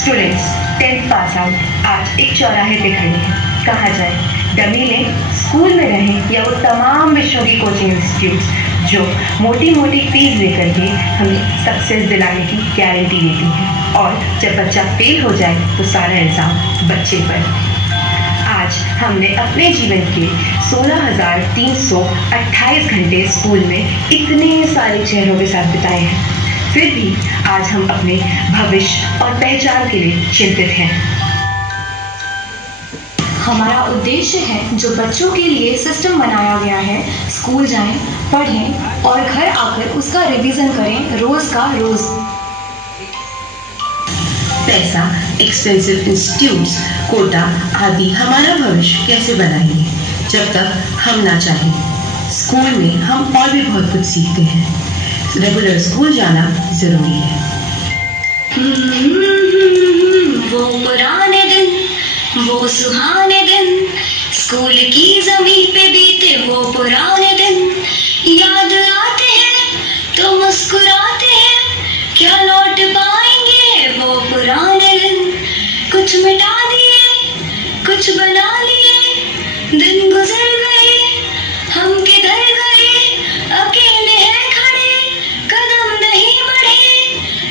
Students 10th pass out आज एक चौराहे पे खड़े हैं। कहाँ जाए, डमी लें, स्कूल में रहें या वो तमाम विश्व की कोचिंग इंस्टीट्यूट्स जो मोटी मोटी फीस लेकर के हमें सक्सेस दिलाने की गारंटी देती हैं, और जब बच्चा फेल हो जाए तो सारा इल्ज़ाम बच्चे पर। आज हमने अपने जीवन के 16,328 घंटे स्कूल में इतने सारे चेहरों के साथ बिताए हैं, फिर भी आज हम अपने भविष्य और पहचान के लिए चिंतित हैं। हमारा उद्देश्य है जो बच्चों के लिए सिस्टम बनाया गया है, स्कूल जाएं, पढ़ें और घर आकर उसका रिवीजन करें रोज का रोज। पैसा, एक्सपेंसिव इंस्टीट्यूट्स, कोटा आदि हमारा भविष्य कैसे बनाएंगे जब तक हम ना चाहें। स्कूल में हम और भी बहुत कुछ सीखते हैं। रेगुलर स्कूल जाना जरूरी है। वो पुराने दिन, वो सुहाने दिन, स्कूल की जमीन पे बीते वो पुराने दिन याद आते हैं तो मुस्कुराते हैं, क्या लौट पाएंगे वो पुराने दिन। कुछ मिटा दिए, कुछ बना लिए, दिन गुजर गए, हम किधर गए, अकेले हैं खड़े, कदम नहीं बढ़े,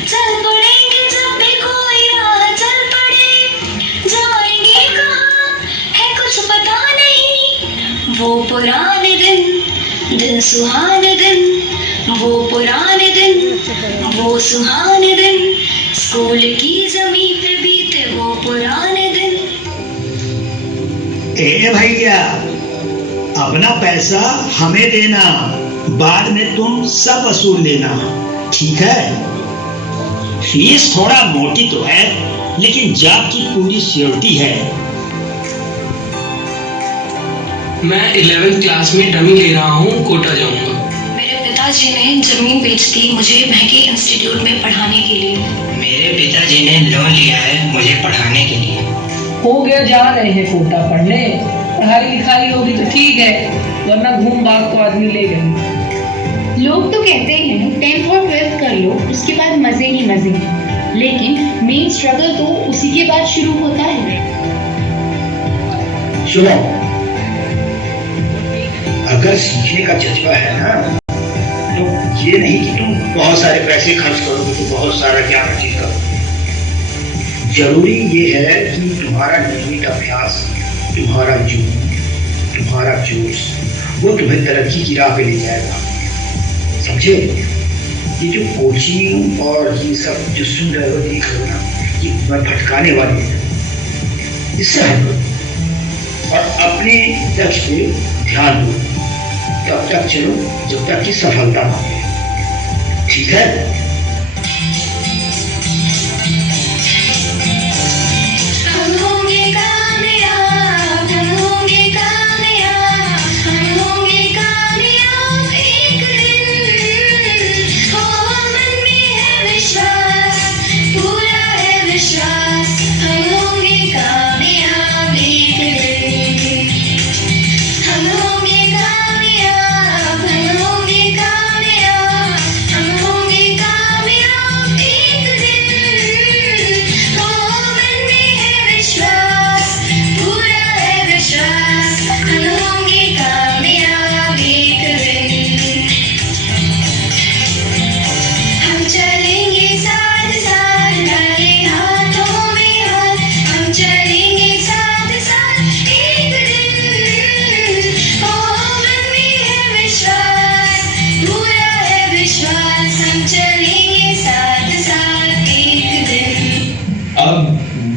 चल पड़ेंगे जब भी कोई राह चल पड़े, जाएंगे कहाँ है कुछ पता नहीं। वो पुराने दिन, दिन सुहाने दिन, वो पुराने दिन, वो सुहाने दिन, स्कूल की जमीन पे बीते वो पुराने दिन। ए भैया, अपना पैसा हमें देना, बाद में तुम सब वसूल लेना, ठीक है? फीस थोड़ा मोटी तो है, लेकिन जॉब की पूरी सिक्योरिटी है। मैं 11th क्लास में डमी ले रहा हूँ, कोटा जाऊंगा। मेरे पिताजी ने जमीन बेच दी मुझे महंगे इंस्टीट्यूट में पढ़ाने के लिए। मेरे पिताजी ने लोन लिया है मुझे पढ़ाने के लिए। हो गया, जा रहे हैं कोटा पढ़ने, पढ़ाई लिखाई होगी तो ठीक है, वरना घूम भाग तो आदमी ले गए। लोग तो कहते हैं 10th और 12th कर लो, उसके बाद मजे ही मजे, लेकिन मेन स्ट्रगल तो उसी के बाद शुरू होता है। सुनो, अगर सीखने का जज्बा है ना, तो ये नहीं कि तुम बहुत सारे पैसे खर्च करोगे तो बहुत सारा ज्ञान अर्जित करोगे। जरूरी ये है कि तुम्हारा नियमित अभ्यास, तुम्हारा जुनून, तुम्हारा जोश, वो तुम्हें तरक्की की राह पे ले जाएगा, समझे? ये जो कोचिंग और ये सब जो सुन रहे हो, देख रहे हो ना, ये तुम्हें भटकाने वाली है, इससे हटो और अपने लक्ष्य पे ध्यान दो। तब तक चलो जब तक की सफलता पाए, ठीक है?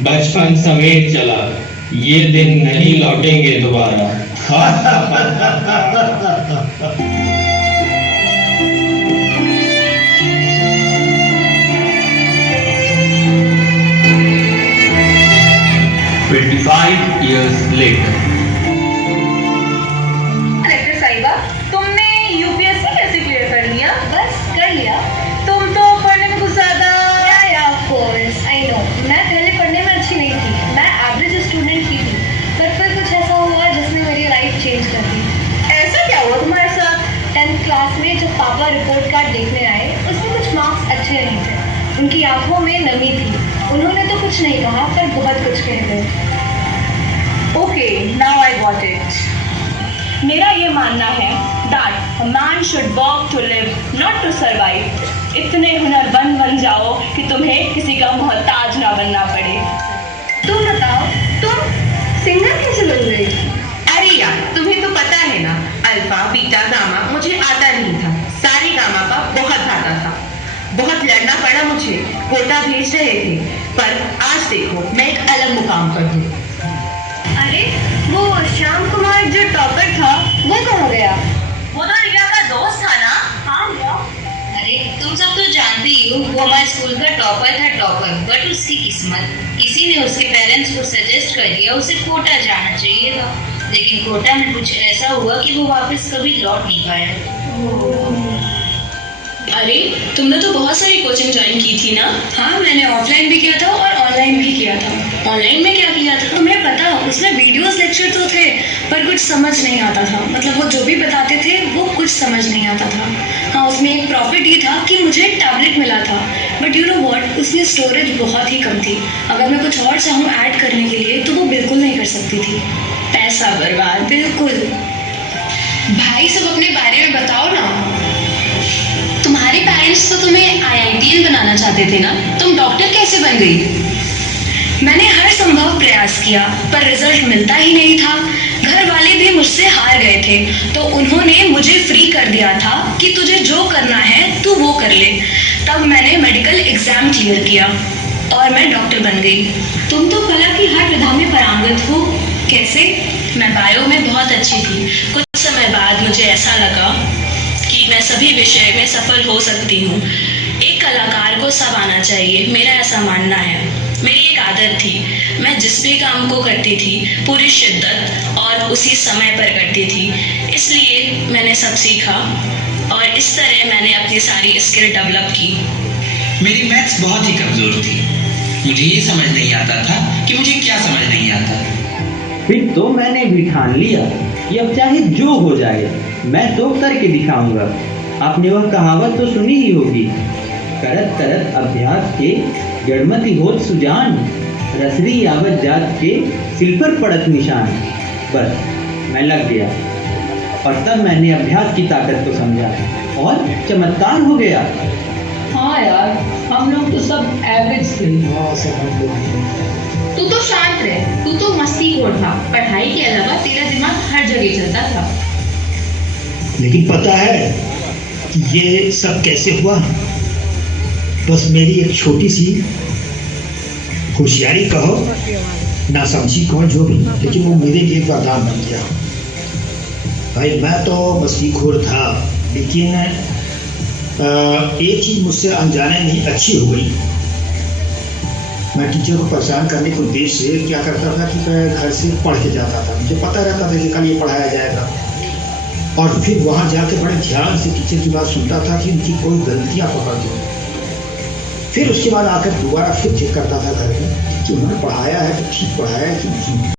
बचपन समेत चला, ये दिन नहीं लौटेंगे दोबारा। 25 years later. कलेक्टर साहिबा, तुमने यूपीएससी कैसे क्लियर कर लिया? बस कर लिया। तुम तो पढ़ने में कुछ ज्यादा। ऑफ कोर्स आई नो, मैं पहले पढ़ने में अच्छी नहीं थी, मैं एवरेज स्टूडेंट ही थी, पर फिर कुछ ऐसा हुआ जिसने मेरी लाइफ चेंज कर दी। ऐसा क्या हुआ तुम्हारे साथ? 10th क्लास में जब पापा रिपोर्ट कार्ड देखने आए, उसमें कुछ मार्क्स अच्छे नहीं थे, उनकी आंखों में नमी थी उन्होंने तो कुछ नहीं कहा पर बहुत कुछ कह गए। Okay, now I got it. मेरा ये मानना है that a man should work to live not to survive. इतने हुनरमंद बन जाओ कि तुम्हें किसी का मोहताज ना बनना पड़े। तुम बताओ, तुम सिंगर कैसे बन गई? अरे यार, तुम्हें तो पता है ना, अल्फा बीटा गामा मुझे आता नहीं था, सारे गामा का बहुत आता था। बहुत लड़ना पड़ा मुझे, कोटा भेज रहे थे, पर आज देखो मैं एक अलग मुकाम पर हूँ। अरे वो श्याम कुमार जो टॉपर था वो कहाँ गया? वो तो रिया का दोस्त था ना। हाँ रिया। अरे तुम सब तो जानते ही हो, वो हमारे स्कूल का टॉपर था टॉपर। बट उसकी किस्मत, किसी ने उसके पेरेंट्स को सजेस्ट कर दिया उसे कोटा जाना चाहिए था, लेकिन कोटा में कुछ ऐसा हुआ कि वो वापस कभी लौट नहीं पाया। अरे तुमने तो बहुत सारी कोचिंग ज्वाइन की थी ना? हाँ, मैंने ऑफलाइन भी किया था और ऑनलाइन भी किया था। ऑनलाइन में क्या किया था? तुम्हें पता, उसमें वीडियोस लेक्चर तो थे पर कुछ समझ नहीं आता था। मतलब वो जो भी बताते थे वो कुछ समझ नहीं आता था। हाँ, उसमें एक प्रॉफिट ये था कि मुझे टैबलेट मिला था, बट यू नो व्हाट, उसमें स्टोरेज बहुत ही कम थी। अगर मैं कुछ और चाहूँ ऐड करने के लिए तो वो बिल्कुल नहीं कर सकती थी। पैसा बर्बाद, बिल्कुल। भाई सब अपने बारे में बताओ ना। तुम्हारे पेरेंट्स तो तुम्हें IITian बनाना चाहते थे ना, तुम डॉक्टर कैसे बन गई? मैंने हर संभव प्रयास किया पर रिजल्ट मिलता ही नहीं था। घर वाले भी मुझसे हार गए थे, तो उन्होंने मुझे फ्री कर दिया था कि तुझे जो करना है तू वो कर ले। तब मैंने मेडिकल एग्जाम क्लियर किया और मैं डॉक्टर बन गई। तुम तो कला की हर विधा में पारंगत हो, कैसे? मैं बायो में बहुत अच्छी थी। कुछ समय बाद मुझे ऐसा लगा कि मैं सभी विषय में सफल हो सकती हूँ। एक कलाकार को सब आना चाहिए, मेरा ऐसा मानना है। मेरी एक आदत थी, मैं जिस भी काम को करती थी पूरी शिद्दत और उसी समय पर करती थी, इसलिए मैंने सब सीखा और इस तरह मैंने अपनी सारी स्किल डेवलप की। मेरी मैथ्स बहुत ही कमजोर थी, मुझे ये समझ नहीं आता था कि मुझे क्या समझ नहीं आता। फिर तो मैंने भी ठान लिया कि अब चाहे जो हो जाए मैं तो करके दिखाऊंगा। आपने वह कहावत तो सुनी ही होगी, करत करत अभ्यास के जड़मति होत सुजान, रसरी यावत जात के सिल पर पड़त निशान। बस मैं लग गया और तब मैंने अभ्यास की ताकत को समझा और चमत्कार हो गया। हाँ यार, हम लोग तो सब एवरेज थे। तू तो शांत रहे, तू तो मस्तीखोर था, पढ़ाई के अलावा तेरा दिमाग हर जगह चलता था। लेकिन पता है कि ये सब कैसे हुआ? बस मेरी एक छोटी सी होशियारी कहो, नासमझी कहो, जो भी, लेकिन वो मेरे लिए वरदान बन गया। भाई मैं तो मस्तीखोर था, लेकिन एक चीज मुझसे अनजाने नहीं अच्छी हो गई। मैं टीचर को परेशान करने के उद्देश्य से क्या करता था कि मैं घर से पढ़ के जाता था। मुझे पता रहता था कि कल ये पढ़ाया जाएगा, और फिर वहाँ जाके बड़े ध्यान से टीचर की बात सुनता था कि उनकी कोई गलतियाँ पकड़ दूँ। फिर उसके बाद आकर दोबारा फिर चेक करता था घर में कि उन्होंने पढ़ाया है तो ठीक पढ़ाया है कि नहीं।